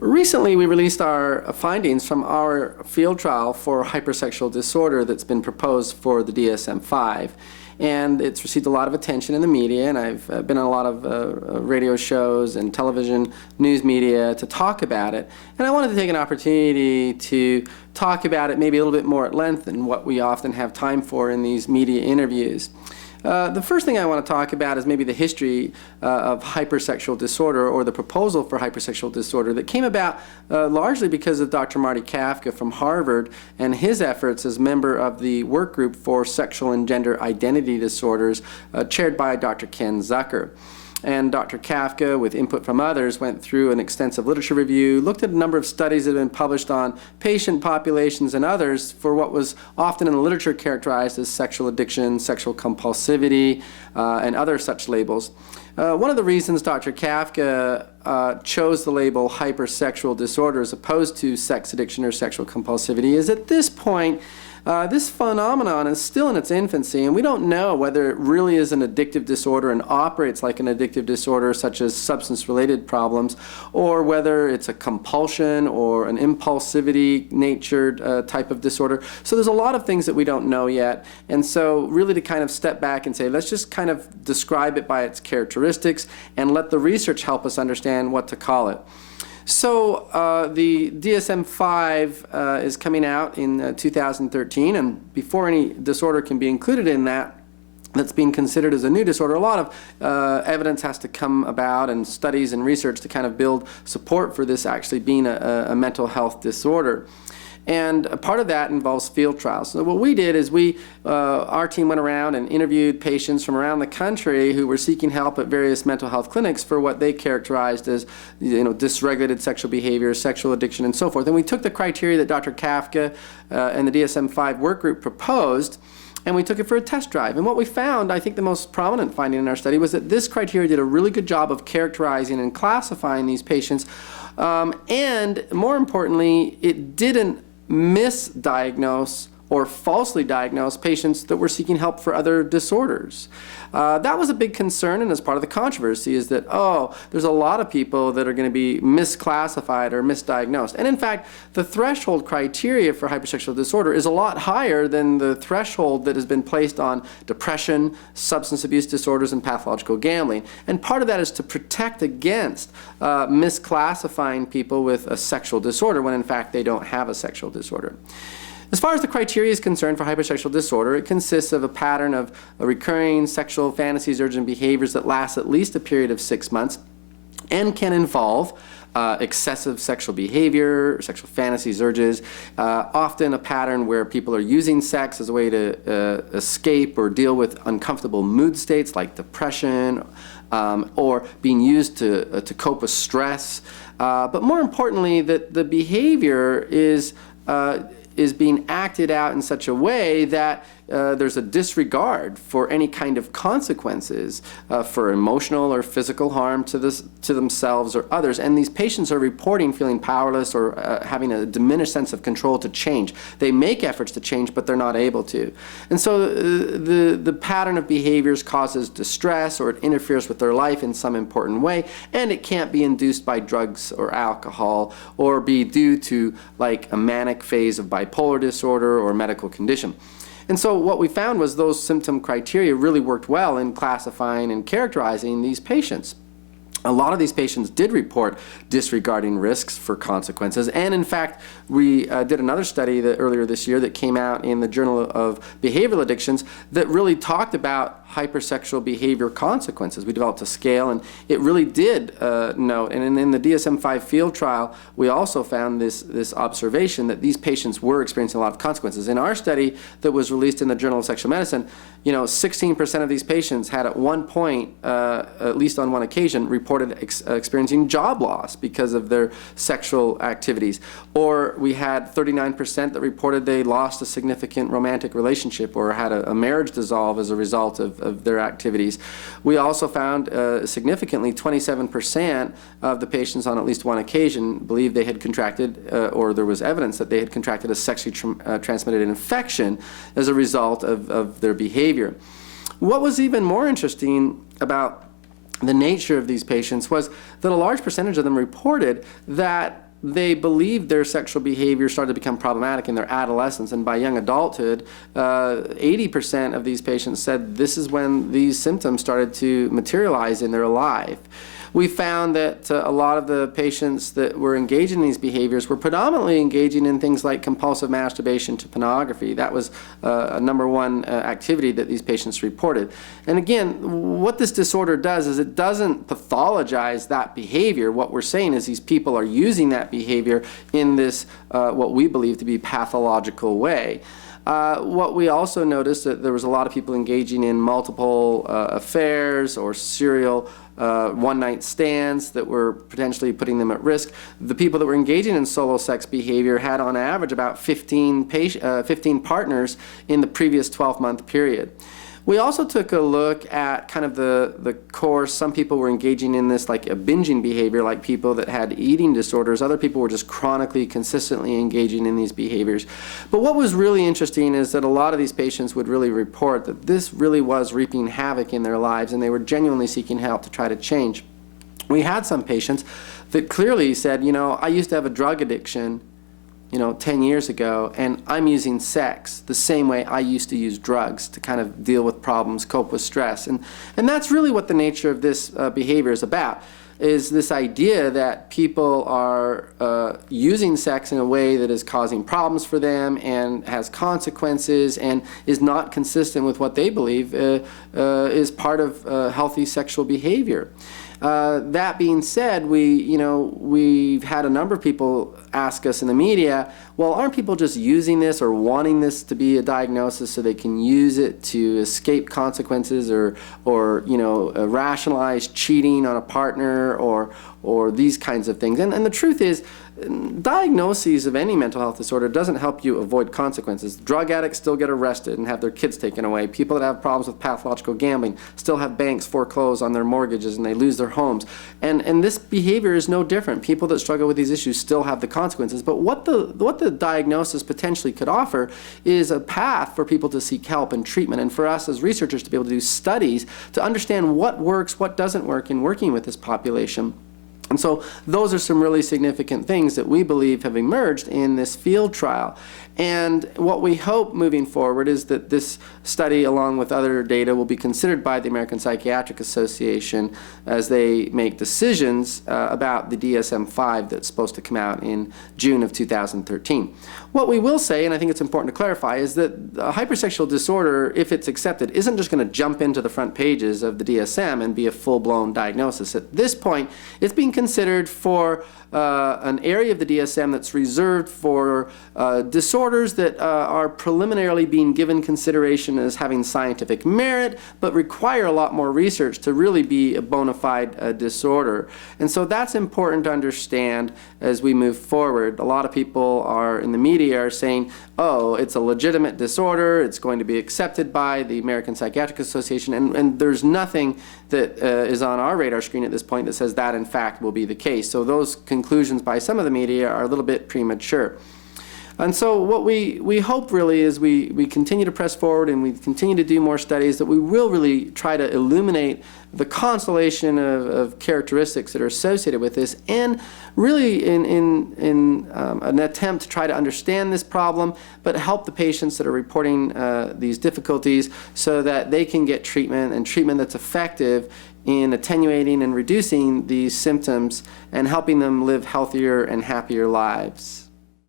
Recently, we released our findings from our field trial for hypersexual disorder that's been proposed for the DSM-5. And it's received a lot of attention in the media, and I've been on a lot of radio shows and television news media to talk about it. And I wanted to take an opportunity to talk about it maybe a little bit more at length than what we often have time for in these media interviews. The first thing I want to talk about is maybe the history of hypersexual disorder, or the proposal for hypersexual disorder that came about largely because of Dr. Marty Kafka from Harvard and his efforts as member of the work group for sexual and gender identity disorders chaired by Dr. Ken Zucker. And Dr. Kafka, with input from others, went through an extensive literature review, looked at a number of studies that have been published on patient populations and others for what was often in the literature characterized as sexual addiction, sexual compulsivity, and other such labels. One of the reasons Dr. Kafka chose the label hypersexual disorder as opposed to sex addiction or sexual compulsivity is at this point, this phenomenon is still in its infancy, and we don't know whether it really is an addictive disorder and operates like an addictive disorder such as substance-related problems, or whether it's a compulsion or an impulsivity-natured type of disorder. So there's a lot of things that we don't know yet, and so really to kind of step back and say, let's just kind of describe it by its characteristics and let the research help us understand what to call it. So the DSM-5 is coming out in 2013, and before any disorder can be included in that's being considered as a new disorder, a lot of evidence has to come about and studies and research to kind of build support for this actually being a mental health disorder. And a part of that involves field trials. So what we did is our team went around and interviewed patients from around the country who were seeking help at various mental health clinics for what they characterized as, dysregulated sexual behavior, sexual addiction, and so forth. And we took the criteria that Dr. Kafka and the DSM-5 Workgroup proposed, and we took it for a test drive. And what we found, I think the most prominent finding in our study, was that this criteria did a really good job of characterizing and classifying these patients. And more importantly, it didn't misdiagnose or falsely diagnose patients that were seeking help for other disorders. That was a big concern, and as part of the controversy is that, there's a lot of people that are going to be misclassified or misdiagnosed. And in fact, the threshold criteria for hypersexual disorder is a lot higher than the threshold that has been placed on depression, substance abuse disorders, and pathological gambling. And part of that is to protect against misclassifying people with a sexual disorder when in fact they don't have a sexual disorder. As far as the criteria is concerned for hypersexual disorder, it consists of a pattern of recurring sexual fantasies, urges, and behaviors that last at least a period of 6 months and can involve excessive sexual behavior, sexual fantasies, urges, often a pattern where people are using sex as a way to escape or deal with uncomfortable mood states like depression, or being used to cope with stress. But more importantly, that the behavior is being acted out in such a way that there's a disregard for any kind of consequences for emotional or physical harm to themselves or others. And these patients are reporting feeling powerless or having a diminished sense of control to change. They make efforts to change, but they're not able to. And so the pattern of behaviors causes distress, or it interferes with their life in some important way, and it can't be induced by drugs or alcohol or be due to like a manic phase of bipolar disorder or medical condition. And so what we found was those symptom criteria really worked well in classifying and characterizing these patients. A lot of these patients did report disregarding risks for consequences, and in fact we did another study earlier this year that came out in the Journal of Behavioral Addictions that really talked about hypersexual behavior consequences. We developed a scale, and it really did note, and in the DSM-5 Field Trial we also found this observation that these patients were experiencing a lot of consequences. In our study that was released in the Journal of Sexual Medicine, 16% of these patients had at one point, at least on one occasion, reported experiencing job loss because of their sexual activities. Or we had 39% that reported they lost a significant romantic relationship or had a marriage dissolve as a result of their activities. We also found significantly 27% of the patients on at least one occasion believed they had contracted or there was evidence that they had contracted a sexually transmitted infection as a result of their behavior. What was even more interesting about the nature of these patients was that a large percentage of them reported that they believed their sexual behavior started to become problematic in their adolescence, and by young adulthood, 80% of these patients said this is when these symptoms started to materialize in their life. We found that a lot of the patients that were engaging in these behaviors were predominantly engaging in things like compulsive masturbation to pornography. That was a #1 activity that these patients reported. And again, what this disorder does is it doesn't pathologize that behavior. What we're saying is these people are using that behavior in this, what we believe to be pathological way. What we also noticed that there was a lot of people engaging in multiple affairs or serial one-night stands that were potentially putting them at risk. The people that were engaging in solo sex behavior had on average about 15 partners in the previous 12-month period. We also took a look at kind of the course. Some people were engaging in this like a binging behavior, like people that had eating disorders. Other people were just chronically, consistently engaging in these behaviors. But what was really interesting is that a lot of these patients would really report that this really was reaping havoc in their lives, and they were genuinely seeking help to try to change. We had some patients that clearly said, you know, I used to have a drug addiction 10 years ago, and I'm using sex the same way I used to use drugs to kind of deal with problems, cope with stress. And that's really what the nature of this behavior is about, is this idea that people are using sex in a way that is causing problems for them and has consequences and is not consistent with what they believe is part of healthy sexual behavior. That being said, we've had a number of people ask us in the media, well, aren't people just using this or wanting this to be a diagnosis so they can use it to escape consequences or rationalize cheating on a partner or these kinds of things? And the truth is, diagnoses of any mental health disorder doesn't help you avoid consequences. Drug addicts still get arrested and have their kids taken away. People that have problems with pathological gambling still have banks foreclose on their mortgages and they lose their homes. And this behavior is no different. People that struggle with these issues still have the consequences. But what the diagnosis potentially could offer is a path for people to seek help and treatment, and for us as researchers to be able to do studies to understand what works, what doesn't work in working with this population. And so those are some really significant things that we believe have emerged in this field trial. And what we hope moving forward is that this study, along with other data, will be considered by the American Psychiatric Association as they make decisions about the DSM-5 that's supposed to come out in June of 2013. What we will say, and I think it's important to clarify, is that hypersexual disorder, if it's accepted, isn't just going to jump into the front pages of the DSM and be a full-blown diagnosis. At this point, it's being considered for an area of the DSM that's reserved for disorders that are preliminarily being given consideration as having scientific merit, but require a lot more research to really be a bona fide disorder. And so that's important to understand as we move forward. A lot of people in the media are saying, oh, it's a legitimate disorder, it's going to be accepted by the American Psychiatric Association, and there's nothing that is on our radar screen at this point that says that in fact will be the case. So those conclusions by some of the media are a little bit premature. And so what we hope really is we continue to press forward and we continue to do more studies, that we will really try to illuminate the constellation of characteristics that are associated with this, and really in an attempt to try to understand this problem, but help the patients that are reporting these difficulties so that they can get treatment, and treatment that's effective in attenuating and reducing these symptoms and helping them live healthier and happier lives.